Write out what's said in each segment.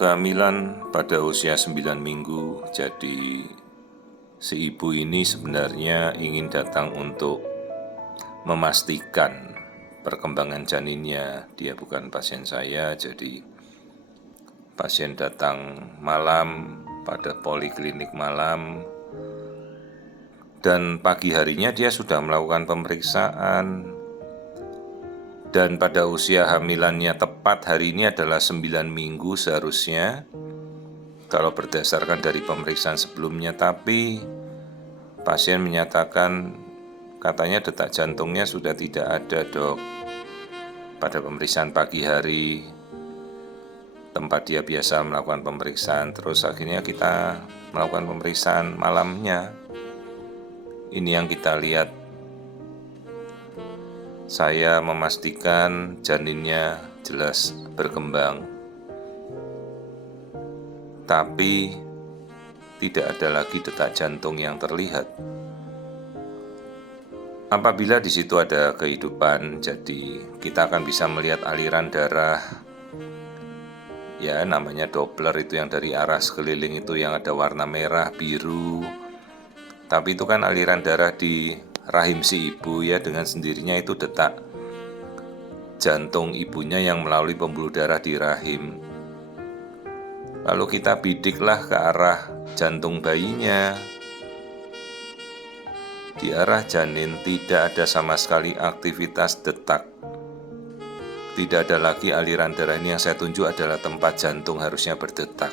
Kehamilan pada usia 9 minggu, jadi si ibu ini sebenarnya ingin datang untuk memastikan perkembangan janinnya. Dia bukan pasien saya, jadi pasien datang malam pada poliklinik malam, dan pagi harinya dia sudah melakukan pemeriksaan. Dan pada usia hamilannya tepat hari ini adalah 9 minggu seharusnya, kalau berdasarkan dari pemeriksaan sebelumnya. Tapi pasien menyatakan katanya detak jantungnya sudah tidak ada, dok. Pada pemeriksaan pagi hari tempat dia biasa melakukan pemeriksaan, terus akhirnya kita melakukan pemeriksaan malamnya. Ini yang kita lihat. Saya memastikan janinnya jelas berkembang, tapi tidak ada lagi detak jantung yang terlihat. Apabila di situ ada kehidupan, jadi kita akan bisa melihat aliran darah. Ya, namanya Doppler, itu yang dari arah sekeliling itu yang ada warna merah, biru. Tapi itu kan aliran darah di rahim si ibu, ya, dengan sendirinya itu detak jantung ibunya yang melalui pembuluh darah di rahim. Lalu kita bidiklah ke arah jantung bayinya. Di arah janin tidak ada sama sekali aktivitas detak. Tidak ada lagi aliran darah. Ini yang saya tunjuk adalah tempat jantung harusnya berdetak.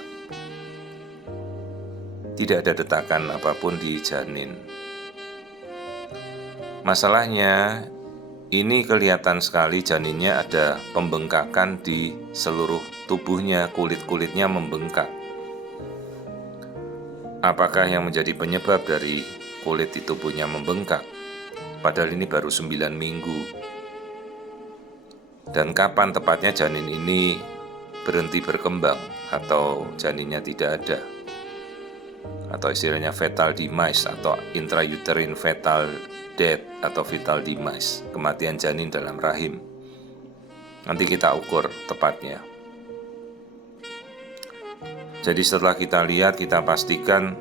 Tidak ada detakan apapun di janin. Masalahnya, ini kelihatan sekali janinnya ada pembengkakan di seluruh tubuhnya, kulit-kulitnya membengkak. Apakah yang menjadi penyebab dari kulit di tubuhnya membengkak? Padahal ini baru 9 minggu. Dan kapan tepatnya janin ini berhenti berkembang atau janinnya tidak ada? Atau istilahnya fetal demise atau intrauterine fetal death atau fetal demise, kematian janin dalam rahim. Nanti kita ukur tepatnya. Jadi setelah kita lihat, kita pastikan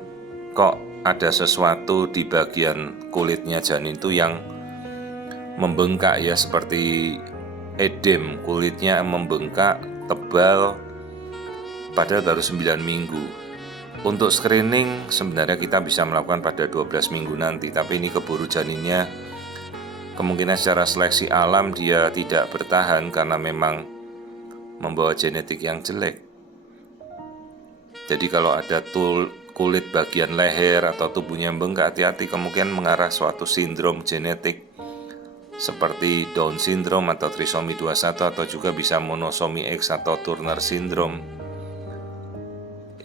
kok ada sesuatu di bagian kulitnya janin itu yang membengkak, ya, seperti edem, kulitnya membengkak, tebal, padahal baru 9 minggu. Untuk screening sebenarnya kita bisa melakukan pada 12 minggu nanti, tapi ini keburu janinnya. Kemungkinan secara seleksi alam dia tidak bertahan karena memang membawa genetik yang jelek. Jadi kalau ada kulit bagian leher atau tubuhnya bengkak, hati-hati, kemungkinan mengarah suatu sindrom genetik seperti Down syndrome atau trisomi 21, atau juga bisa monosomi X atau Turner syndrome.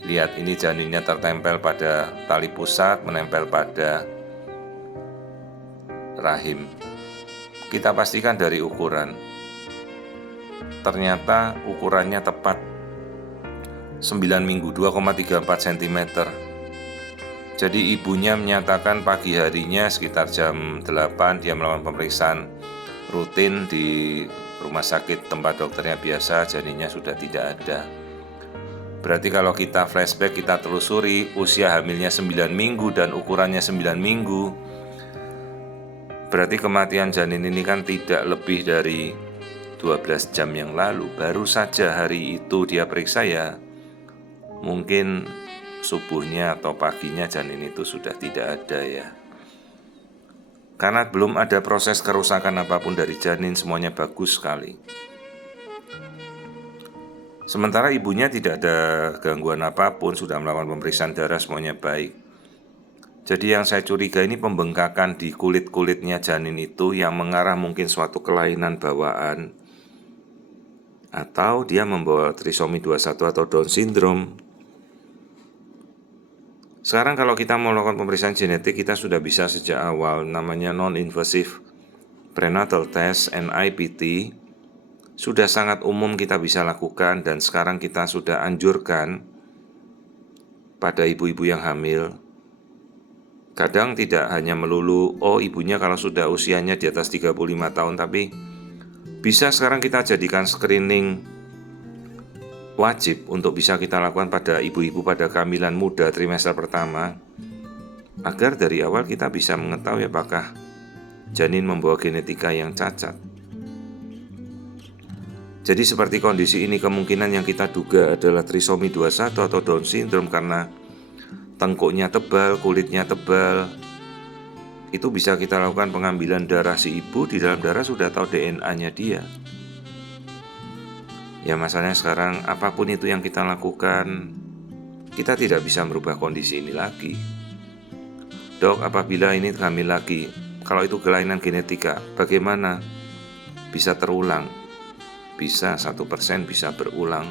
Lihat, ini janinnya tertempel pada tali pusat, menempel pada rahim. Kita pastikan dari ukuran. Ternyata ukurannya tepat 9 minggu, 2,34 cm. Jadi ibunya menyatakan pagi harinya sekitar jam 8 dia melakukan pemeriksaan rutin di rumah sakit tempat dokternya biasa, janinnya sudah tidak ada. Berarti kalau kita flashback, kita telusuri usia hamilnya 9 minggu dan ukurannya 9 minggu, berarti kematian janin ini kan tidak lebih dari 12 jam yang lalu. Baru saja hari itu dia periksa, ya mungkin subuhnya atau paginya janin itu sudah tidak ada, ya. Karena belum ada proses kerusakan apapun dari janin, semuanya bagus sekali. Sementara ibunya tidak ada gangguan apapun, sudah melakukan pemeriksaan darah, semuanya baik. Jadi yang saya curiga ini pembengkakan di kulit-kulitnya janin itu yang mengarah mungkin suatu kelainan bawaan, atau dia membawa trisomi 21 atau Down syndrome. Sekarang kalau kita mau melakukan pemeriksaan genetik, kita sudah bisa sejak awal, namanya non-invasive prenatal test, NIPT. Sudah sangat umum kita bisa lakukan, dan sekarang kita sudah anjurkan pada ibu-ibu yang hamil. Kadang tidak hanya melulu, ibunya kalau sudah usianya di atas 35 tahun, tapi bisa sekarang kita jadikan screening wajib untuk bisa kita lakukan pada ibu-ibu pada kehamilan muda trimester pertama, agar dari awal kita bisa mengetahui apakah janin membawa genetika yang cacat. Jadi seperti kondisi ini, kemungkinan yang kita duga adalah trisomi 21 atau Down syndrome karena tengkuknya tebal, kulitnya tebal. Itu bisa kita lakukan pengambilan darah si ibu, di dalam darah sudah tahu DNA-nya dia. Ya masalahnya sekarang apapun itu yang kita lakukan, kita tidak bisa merubah kondisi ini lagi. Dok, apabila ini hamil lagi, kalau itu kelainan genetika, bagaimana? Bisa terulang. Bisa 1% bisa berulang.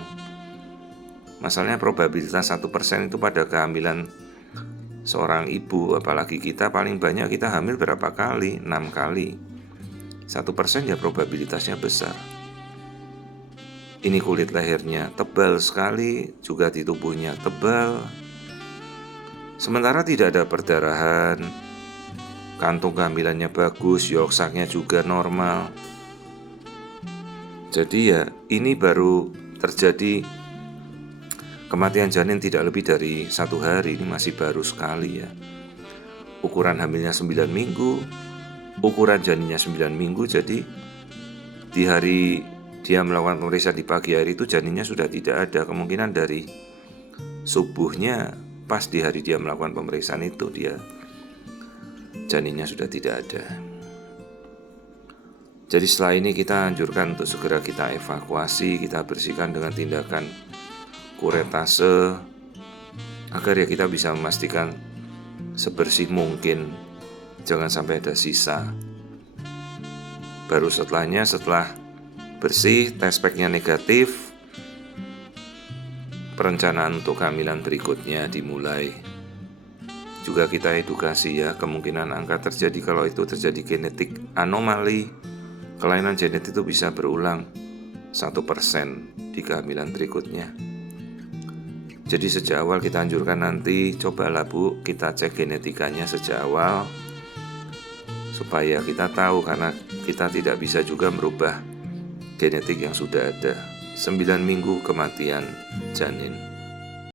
Masalahnya probabilitas 1% itu pada kehamilan seorang ibu, apalagi kita paling banyak kita hamil berapa kali? 6 kali. 1% ya probabilitasnya besar. Ini kulit lehernya tebal sekali, juga di tubuhnya tebal. Sementara tidak ada perdarahan, kantung kehamilannya bagus, yolk sac-nya juga normal. Jadi ya ini baru terjadi kematian janin tidak lebih dari 1 hari, ini masih baru sekali ya. Ukuran hamilnya 9 minggu, ukuran janinnya 9 minggu, jadi di hari dia melakukan pemeriksaan di pagi hari itu janinnya sudah tidak ada. Kemungkinan dari subuhnya pas di hari dia melakukan pemeriksaan itu dia janinnya sudah tidak ada. Jadi setelah ini kita anjurkan untuk segera kita evakuasi, kita bersihkan dengan tindakan kuretase agar ya kita bisa memastikan sebersih mungkin, jangan sampai ada sisa. Baru setelahnya, setelah bersih, test pack-nya negatif, perencanaan untuk kehamilan berikutnya dimulai. Juga kita edukasi ya, kemungkinan angka terjadi kalau itu terjadi genetik anomali, kelainan genetik itu bisa berulang 1% di kehamilan berikutnya. Jadi sejak awal kita anjurkan nanti cobalah Bu, kita cek genetikanya sejak awal supaya kita tahu, karena kita tidak bisa juga merubah genetik yang sudah ada. 9 minggu kematian janin.